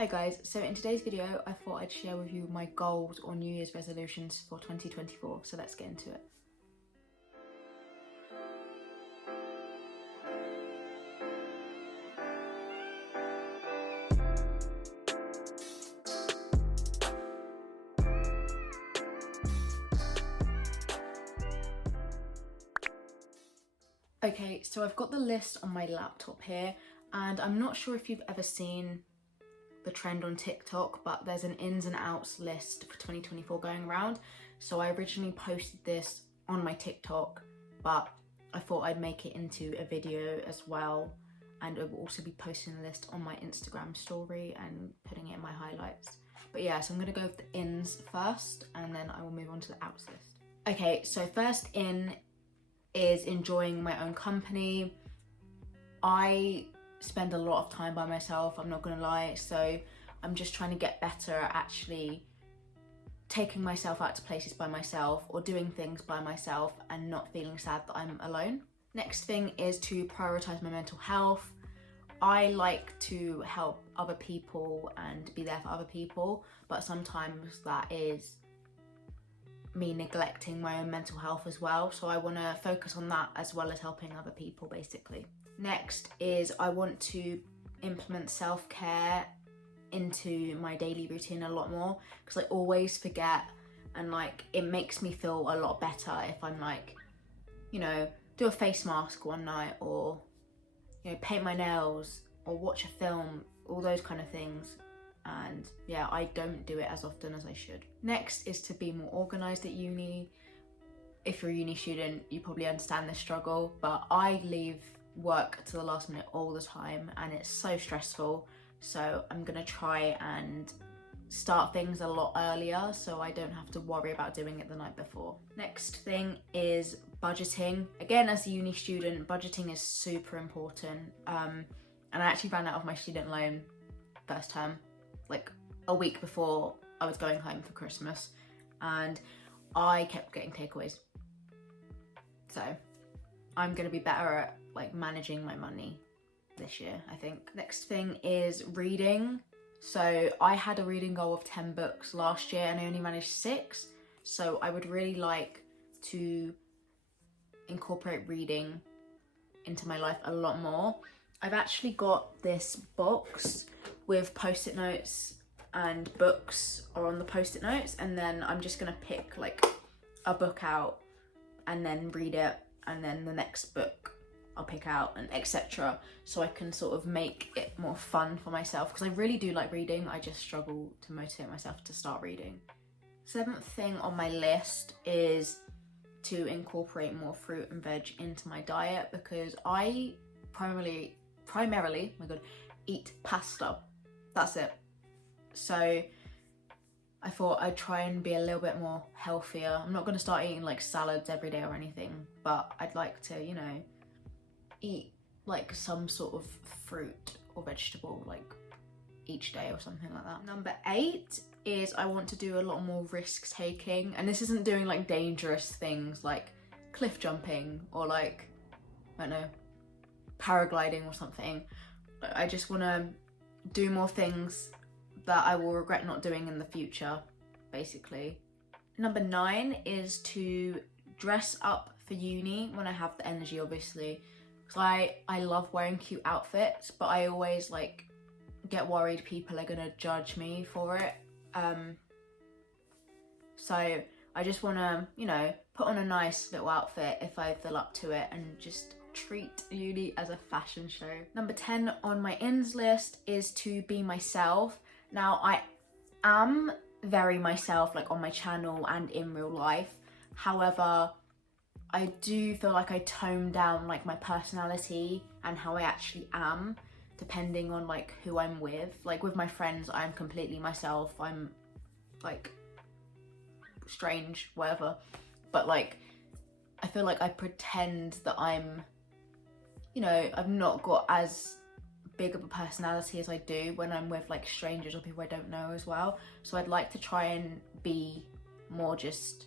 Hi guys, so in today's video I thought I'd share with you my goals or New Year's resolutions for 2024, so let's get into it. Okay, so I've got the list on my laptop here, and I'm not sure if you've ever seen the trend on TikTok, but there's an ins and outs list for 2024 going around. So I originally posted this on my TikTok, but I thought I'd make it into a video as well, and I will also be posting the list on my Instagram story and putting it in my highlights. But yeah, so I'm gonna go with the ins first, and then I will move on to the outs list. Okay, so first in is enjoying my own company. I spend a lot of time by myself, I'm not gonna lie, so I'm just trying to get better at actually taking myself out to places by myself or doing things by myself and not feeling sad that I'm alone. Next thing is to prioritize my mental health. I like to help other people and be there for other people, but sometimes that is me neglecting my own mental health as well, so I want to focus on that as well as helping other people basically. Next is I want to implement self-care into my daily routine a lot more, because I always forget, and like it makes me feel a lot better if I'm like, you know, do a face mask one night, or you know, paint my nails or watch a film, all those kind of things. And yeah, I don't do it as often as I should. Next is to be more organised at uni. If you're a uni student, you probably understand this struggle, but I leave work to the last minute all the time and it's so stressful. So I'm gonna try and start things a lot earlier so I don't have to worry about doing it the night before. Next thing is budgeting. Again, as a uni student, budgeting is super important. And I actually ran out of my student loan first term, like a week before I was going home for Christmas, and I kept getting takeaways. So I'm gonna be better at like managing my money this year, I think. Next thing is reading. So I had a reading goal of 10 books last year and I only managed 6. So I would really like to incorporate reading into my life a lot more. I've actually got this box with post-it notes, and books are on the post-it notes, and then I'm just gonna pick like a book out and then read it, and then the next book I'll pick out, and etc. So I can sort of make it more fun for myself, because I really do like reading, I just struggle to motivate myself to start reading. 7th thing on my list is to incorporate more fruit and veg into my diet, because I primarily, oh my god, eat pasta. That's it. So I thought I'd try and be a little bit more healthier. I'm not going to start eating like salads every day or anything, but I'd like to, you know, eat like some sort of fruit or vegetable like each day or something like that. Number 8 is I want to do a lot more risk taking, and this isn't doing like dangerous things like cliff jumping or like, I don't know, paragliding or something. I just want to do more things that I will regret not doing in the future, basically. Number 9 is to dress up for uni when I have the energy, obviously, because I love wearing cute outfits, but I always like get worried people are gonna judge me for it. So I just want to, you know, put on a nice little outfit if I feel up to it, and just treat uni as a fashion show. Number 10 on my ins list is to be myself. Now I am very myself, like on my channel and in real life. However, I do feel like I tone down like my personality and how I actually am, depending on like who I'm with. Like with my friends, I'm completely myself. I'm like strange, whatever. But like, I feel like I pretend that I'm, you know, I've not got as big of a personality as I do when I'm with like strangers or people I don't know as well. So I'd like to try and be more just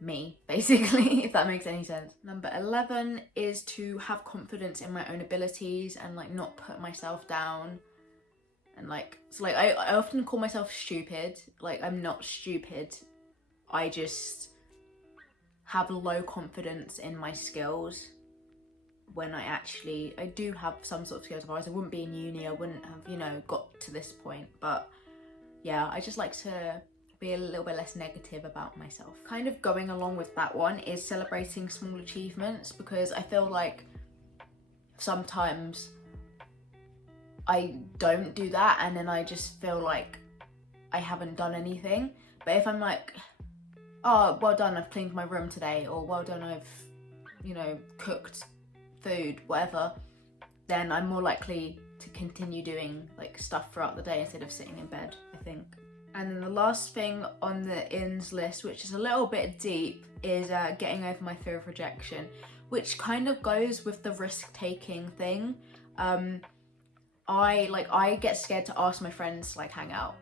me, basically, if that makes any sense. Number 11 is to have confidence in my own abilities and like not put myself down and Like, so like I often call myself stupid. Like, I'm not stupid. I just have low confidence in my skills when I do have some sort of skills. Otherwise I wouldn't be in uni, I wouldn't have, you know, got to this point. But yeah, I just like to be a little bit less negative about myself. Kind of going along with that one is celebrating small achievements, because I feel like sometimes I don't do that and then I just feel like I haven't done anything. But if I'm like, oh, well done, I've cleaned my room today, or well done, I've, you know, cooked food, whatever, then I'm more likely to continue doing like stuff throughout the day instead of sitting in bed, I think. And then the last thing on the ins list, which is a little bit deep, is getting over my fear of rejection, which kind of goes with the risk-taking thing. I get scared to ask my friends to like hang out,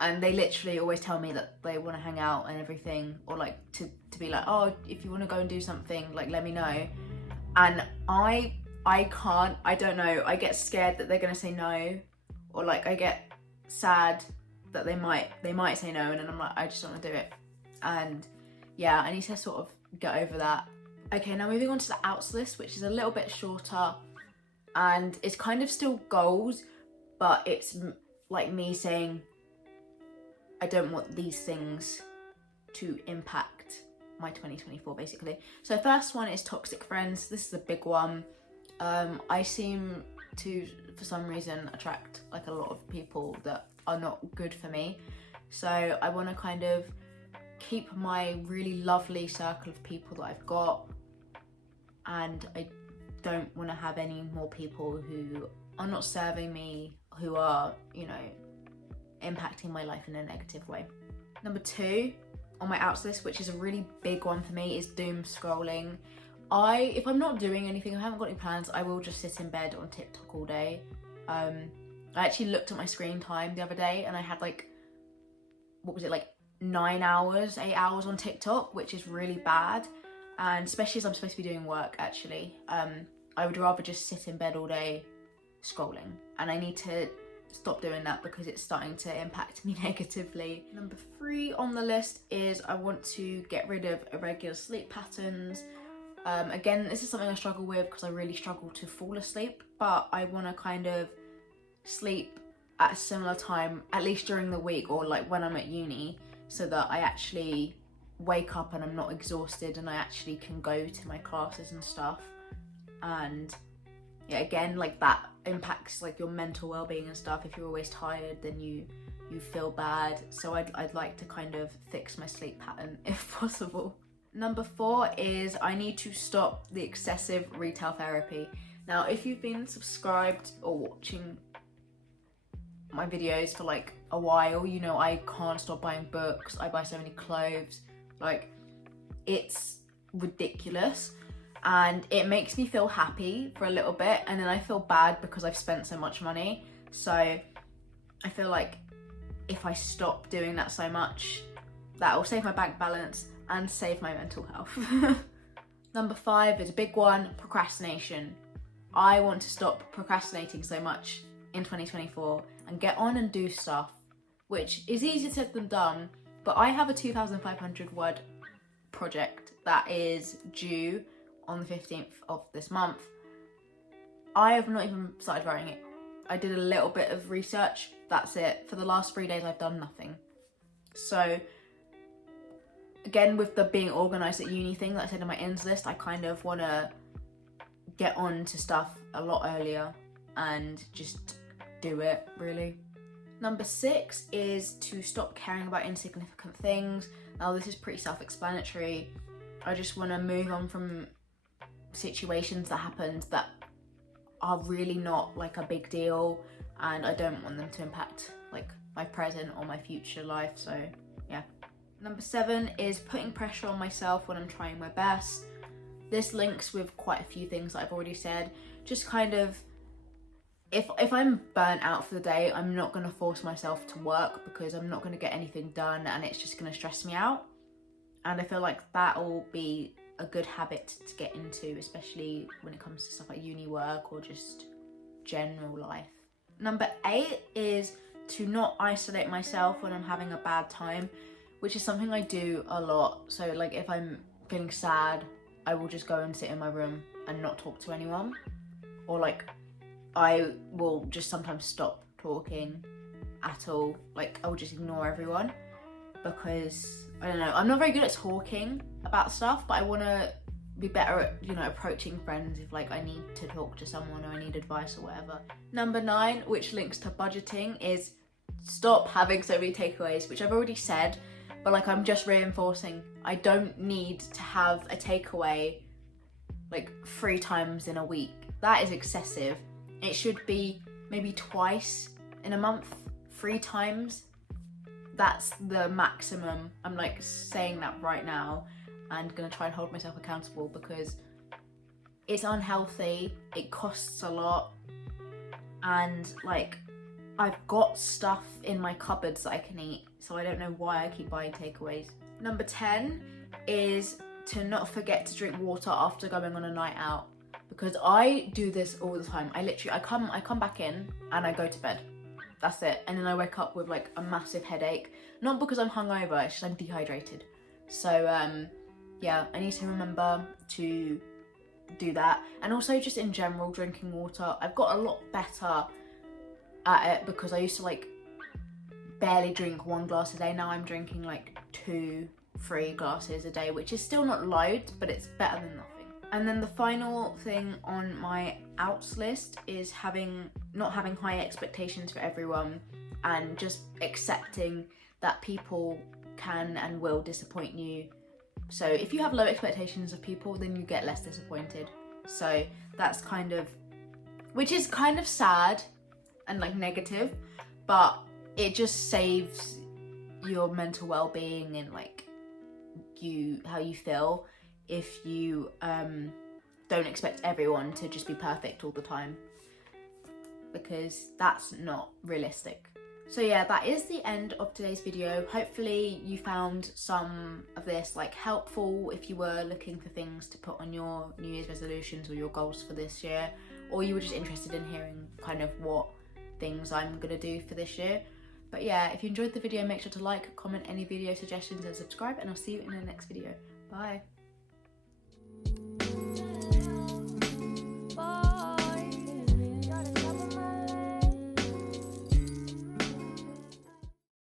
and they literally always tell me that they want to hang out and everything, or like to be like, oh, if you want to go and do something, like let me know. And I can't, I don't know, I get scared that they're gonna say no, or like I get sad that they might say no, and then I'm like, I just don't want to do it. And yeah, I need to sort of get over that. Okay, now moving on to the outs list, which is a little bit shorter, and it's kind of still goals, but it's like me saying I don't want these things to impact my 2024, basically. So first one is toxic friends. This is a big one. I seem to, for some reason, attract like a lot of people that are not good for me. So I want to kind of keep my really lovely circle of people that I've got, and I don't want to have any more people who are not serving me, who are, you know, impacting my life in a negative way. Number 2 on my outs list, which is a really big one for me, is doom scrolling. If I'm not doing anything, I haven't got any plans, I will just sit in bed on TikTok all day. I actually looked at my screen time the other day and I had like, what was it, like 8 hours on TikTok, which is really bad. And especially as I'm supposed to be doing work, actually, I would rather just sit in bed all day scrolling, and I need to stop doing that because it's starting to impact me negatively. Number 3 on the list is I want to get rid of irregular sleep patterns. Again, this is something I struggle with because I really struggle to fall asleep, but I want to kind of sleep at a similar time, at least during the week, or like when I'm at uni, so that I actually wake up and I'm not exhausted and I actually can go to my classes and stuff. And yeah, again, like that impacts like your mental well-being and stuff. If you're always tired, then you feel bad. So I'd like to kind of fix my sleep pattern if possible. Number 4 is I need to stop the excessive retail therapy. Now, if you've been subscribed or watching my videos for like a while, you know I can't stop buying books. I buy so many clothes, like it's ridiculous. And it makes me feel happy for a little bit, and then I feel bad because I've spent so much money. So I feel like if I stop doing that so much, that will save my bank balance and save my mental health. Number 5 is a big one, procrastination. I want to stop procrastinating so much in 2024 and get on and do stuff, which is easier said than done. But I have a 2,500 word project that is due on the 15th of this month. I have not even started writing it. I did a little bit of research, that's it. For the last 3 days I've done nothing. So again, with the being organised at uni thing that I said in my ends list, I kind of want to get on to stuff a lot earlier and just do it, really. Number 6 is to stop caring about insignificant things. Now this is pretty self-explanatory. I just want to move on from situations that happened that are really not like a big deal, and I don't want them to impact like my present or my future life. So yeah. Number 7 is putting pressure on myself when I'm trying my best. This links with quite a few things that I've already said. Just kind of, if I'm burnt out for the day, I'm not going to force myself to work because I'm not going to get anything done and it's just going to stress me out. And I feel like that will be a good habit to get into, especially when it comes to stuff like uni work or just general life. Number 8 is to not isolate myself when I'm having a bad time, which is something I do a lot. So like if I'm feeling sad, I will just go and sit in my room and not talk to anyone. Or like I will just sometimes stop talking at all. Like I will just ignore everyone because I don't know, I'm not very good at talking about stuff, but I want to be better at, you know, approaching friends if like I need to talk to someone or I need advice or whatever. Number 9, which links to budgeting, is stop having so many takeaways, which I've already said, but like I'm just reinforcing. I don't need to have a takeaway like 3 times in a week. That is excessive. It should be maybe twice in a month, 3 times. That's the maximum. I'm like saying that right now and gonna try and hold myself accountable because it's unhealthy, it costs a lot, and like I've got stuff in my cupboards that I can eat, so I don't know why I keep buying takeaways. Number 10 is to not forget to drink water after going on a night out, because I do this all the time. I come back in and I go to bed. That's it. And then I wake up with like a massive headache, not because I'm hungover, it's just I'm dehydrated. So yeah, I need to remember to do that. And also just in general, drinking water. I've got a lot better at it because I used to like barely drink 1 glass a day. Now I'm drinking like 2-3 glasses a day, which is still not loads, but it's better than nothing. And then the final thing on my outs list is not having high expectations for everyone and just accepting that people can and will disappoint you. So if you have low expectations of people, then you get less disappointed. So that's kind of, which is kind of sad and like negative, but it just saves your mental well-being and like how you feel if you don't expect everyone to just be perfect all the time, because that's not realistic. So yeah, that is the end of today's video. Hopefully you found some of this like helpful if you were looking for things to put on your New Year's resolutions or your goals for this year, or you were just interested in hearing kind of what things I'm gonna do for this year. But yeah, if you enjoyed the video, make sure to like, comment any video suggestions and subscribe, and I'll see you in the next video. Bye.